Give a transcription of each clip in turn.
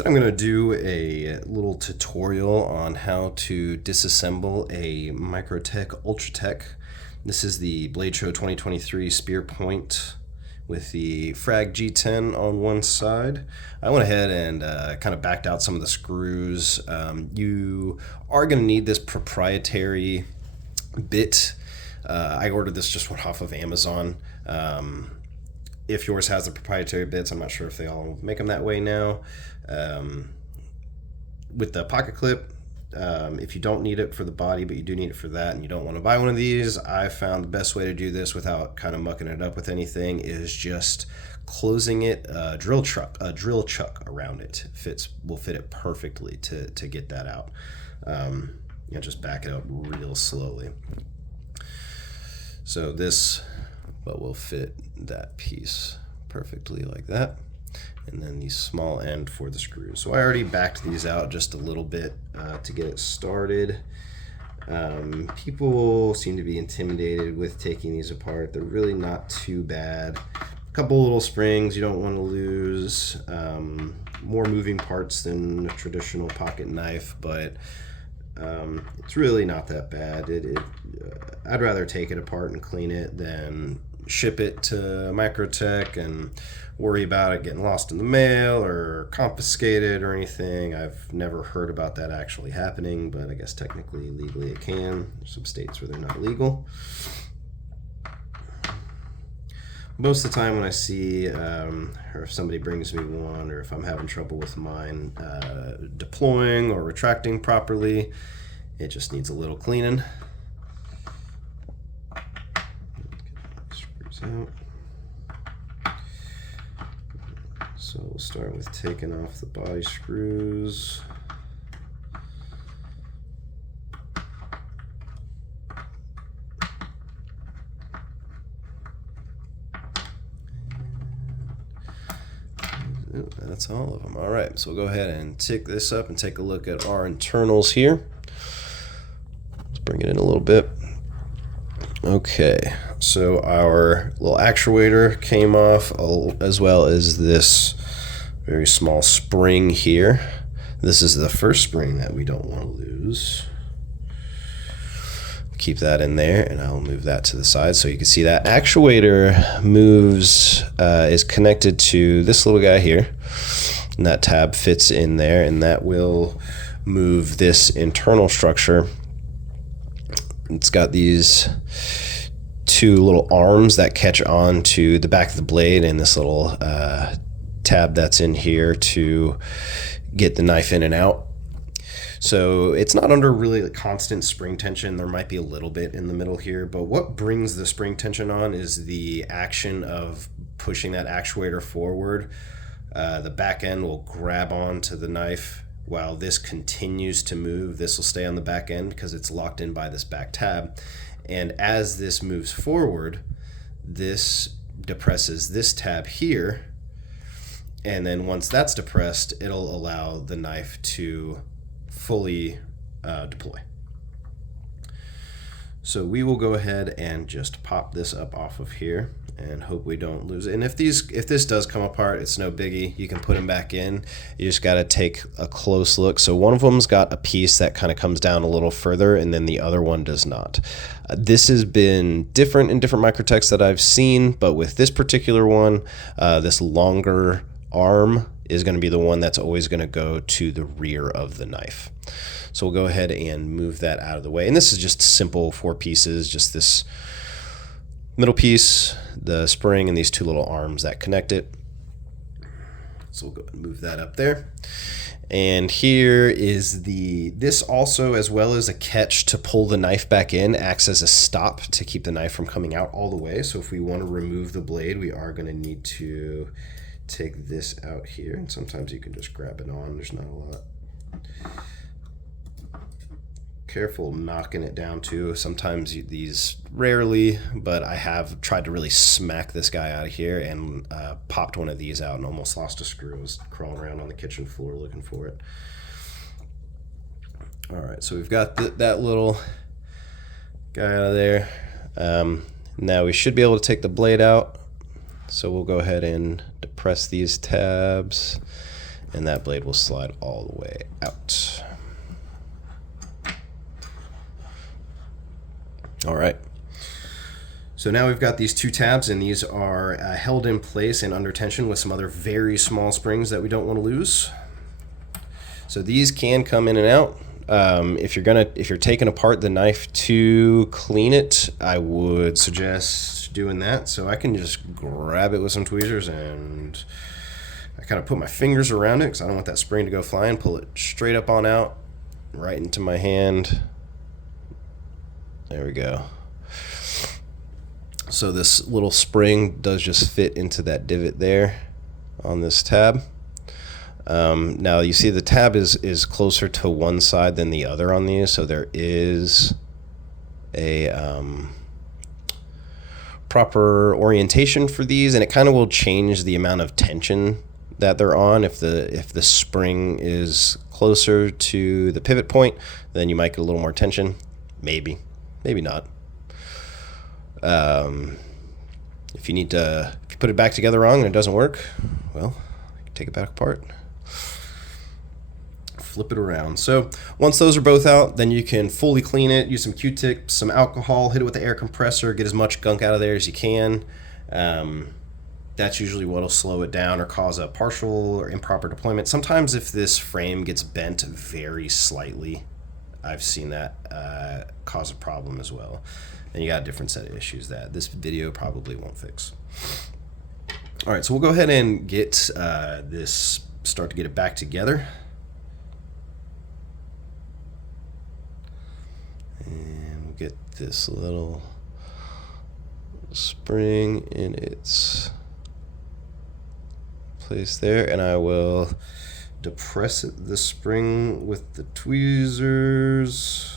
Today I'm going to do a little tutorial on how to disassemble a Microtech Ultratech. This is the Blade Show 2023 spear point with the Frag G10 on one side. I went ahead and kind of backed out some of the screws. You are going to need this proprietary bit. I ordered this, just went off of Amazon. If yours has the proprietary bits, I'm not sure if they all make them that way now. With the pocket clip, if you don't need it for the body, but you do need it for that, and you don't want to buy one of these, I found the best way to do this without kind of mucking it up with anything is just closing it, drill chuck around it. Will fit it perfectly to get that out. Just back it up real slowly. So this will fit that piece perfectly like that. And then the small end for the screws. So I already backed these out just a little bit to get it started. People seem to be intimidated with taking these apart. They're really not too bad. A couple little springs you don't want to lose. More moving parts than a traditional pocket knife, but it's really not that bad. I'd rather take it apart and clean it than ship it to Microtech and worry about it getting lost in the mail or confiscated or anything. I've never heard about that actually happening, but I guess technically, legally it can. There's some states where they're not legal. Most of the time when I see, or if somebody brings me one, or if I'm having trouble with mine deploying or retracting properly, it just needs a little cleaning. Screws out. So we'll start with taking off the body screws. That's all of them. All right, so we'll go ahead and tick this up and take a look at our internals here. Let's bring it in a little bit. Okay, so our little actuator came off, as well as this very small spring here. This is the first spring that we don't want to lose. Keep that in there, and I'll move that to the side so you can see that actuator moves, is connected to this little guy here, and that tab fits in there, and that will move this internal structure. It's got these two little arms that catch on to the back of the blade, and this little tab that's in here to get the knife in and out. So it's not under really constant spring tension. There might be a little bit in the middle here, but what brings the spring tension on is the action of pushing that actuator forward. The back end will grab onto the knife while this continues to move. This will stay on the back end because it's locked in by this back tab. And as this moves forward, this depresses this tab here. And then once that's depressed, it'll allow the knife to fully deploy. So we will go ahead and just pop this up off of here and hope we don't lose it. And if this does come apart, it's no biggie. You can put them back in. You just got to take a close look. So one of them's got a piece that kind of comes down a little further, and then the other one does not. This has been different in different Microtechs that I've seen, but with this particular one, this longer arm is going to be the one that's always going to go to the rear of the knife. So we'll go ahead and move that out of the way. And this is just simple 4 pieces, just this middle piece, the spring, and these two little arms that connect it. So we'll go and move that up there. And here is this also, as well as a catch to pull the knife back in, acts as a stop to keep the knife from coming out all the way. So if we want to remove the blade, we are going to need to take this out here, and sometimes you can just grab it on. There's not a lot. Careful knocking it down too. Sometimes these, rarely, but I have tried to really smack this guy out of here and popped one of these out and almost lost a screw. I was crawling around on the kitchen floor looking for it. All right, so we've got that little guy out of there. Now we should be able to take the blade out. So we'll go ahead and depress these tabs and that blade will slide all the way out. All right. So now we've got these two tabs, and these are held in place and under tension with some other very small springs that we don't want to lose. So these can come in and out. If you're taking apart the knife to clean it, I would suggest doing that. So I can just grab it with some tweezers, and I kind of put my fingers around it because I don't want that spring to go flying. Pull it straight up on out, right into my hand. There we go. So this little spring does just fit into that divot there on this tab. Now you see the tab is closer to one side than the other on these, so there is a proper orientation for these, and it kind of will change the amount of tension that they're on. If the spring is closer to the pivot point, then you might get a little more tension. Maybe not. If you put it back together wrong and it doesn't work, well, you can take it back apart, flip it around. So once those are both out, then you can fully clean it. Use some Q-tips, some alcohol, hit it with the air compressor, get as much gunk out of there as you can. That's usually what'll slow it down or cause a partial or improper deployment. Sometimes if this frame gets bent very slightly, I've seen that cause a problem as well. And you got a different set of issues that this video probably won't fix. All right, so we'll go ahead and get start to get it back together. And we'll get this little spring in its place there, and I will depress the spring with the tweezers.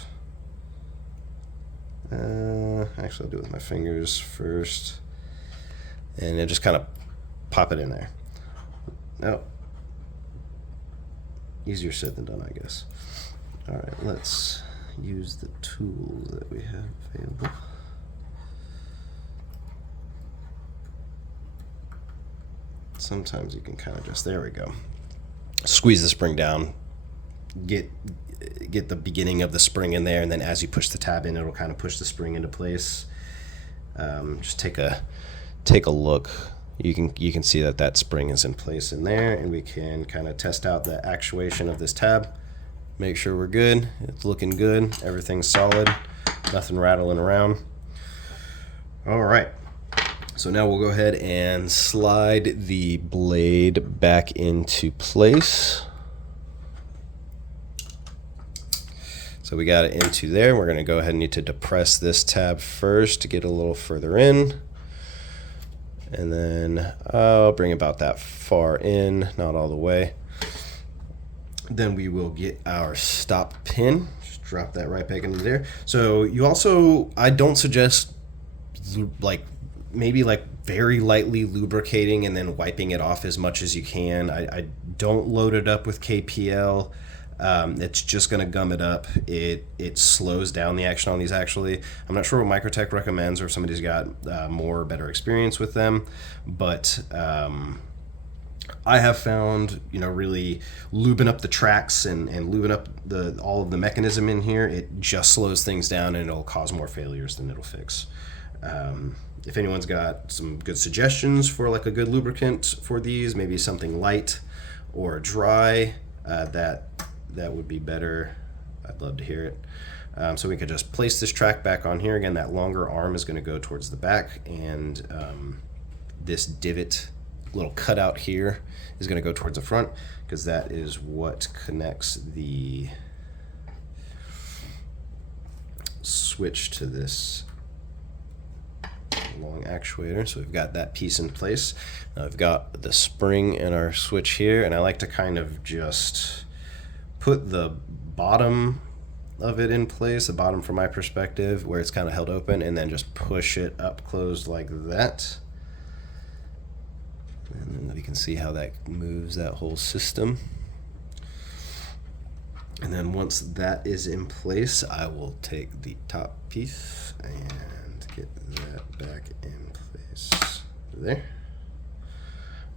Actually, I'll do it with my fingers first, and then just kind of pop it in there. Oh, easier said than done, I guess. All right, let's use the tools that we have available. Sometimes you can kind of just, there we go, squeeze the spring down, get the beginning of the spring in there, and then as you push the tab in, it'll kind of push the spring into place. Just take a look. You can see that spring is in place in there, and we can kind of test out the actuation of this tab. Make sure we're good. It's looking good. Everything's solid. Nothing rattling around. All right. So now we'll go ahead and slide the blade back into place. So we got it into there. We're going to go ahead and need to depress this tab first to get a little further in. And then I'll bring about that far in, not all the way. Then we will get our stop pin. Just drop that right back into there. So you also, I don't suggest maybe very lightly lubricating and then wiping it off as much as you can. I don't load it up with KPL. It's just going to gum it up. It slows down the action on these, actually. I'm not sure what Microtech recommends, or if somebody's got more or better experience with them, but I have found, really lubing up the tracks and lubing up all of the mechanism in here, it just slows things down, and it'll cause more failures than it'll fix. If anyone's got some good suggestions for a good lubricant for these, maybe something light or dry, that would be better. I'd love to hear it. So we could just place this track back on here. Again, that longer arm is going to go towards the back, and this divot, little cutout here, is going to go towards the front, because that is what connects the switch to this long actuator. So we've got that piece in place. Now we've got the spring and our switch here, and I like to kind of just put the bottom of it in place, the bottom from my perspective, where it's kind of held open, and then just push it up closed like that. And then we can see how that moves that whole system. And then once that is in place, I will take the top piece and get that back in place there.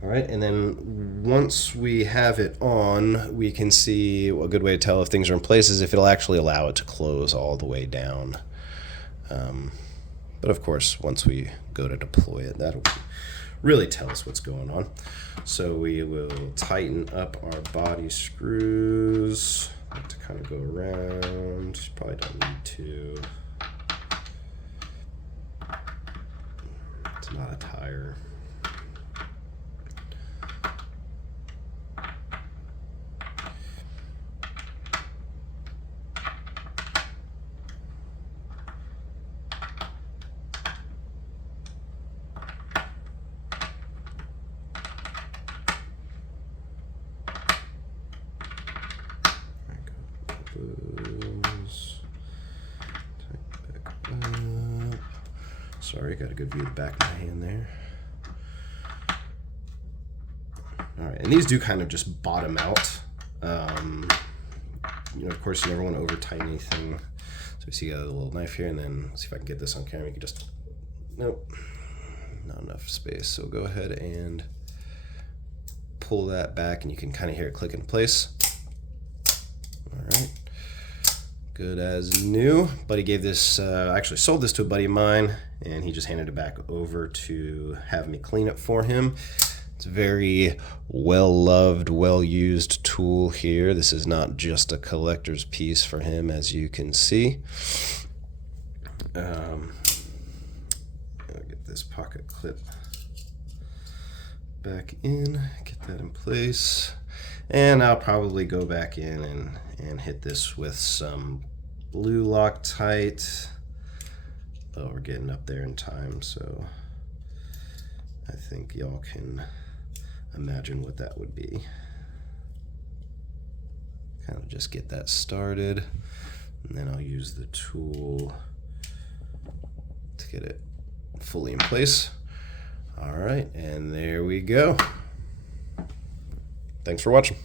All right, and then once we have it on, we can see a good way to tell if things are in place is if it'll actually allow it to close all the way down. But of course, once we go to deploy it, that'll really tell us what's going on. So we will tighten up our body screws to kind of go around. Probably don't need to. It's not a tire. Sorry, got a good view of the back of my hand there. All right, and these do kind of just bottom out. You know, of course, you never want to over tighten anything. So we see a little knife here, and then let's see if I can get this on camera. You can just, nope, not enough space. So go ahead and pull that back, and you can kind of hear it click in place. All right. Good as new. Buddy gave this, actually sold this to a buddy of mine, and he just handed it back over to have me clean it for him. It's a very well-loved, well-used tool here. This is not just a collector's piece for him, as you can see. I'll get this pocket clip back in, get that in place. And I'll probably go back in and hit this with some blue Loctite. Oh, we're getting up there in time, so I think y'all can imagine what that would be. Kind of just get that started, and then I'll use the tool to get it fully in place. All right, and there we go. Thanks for watching.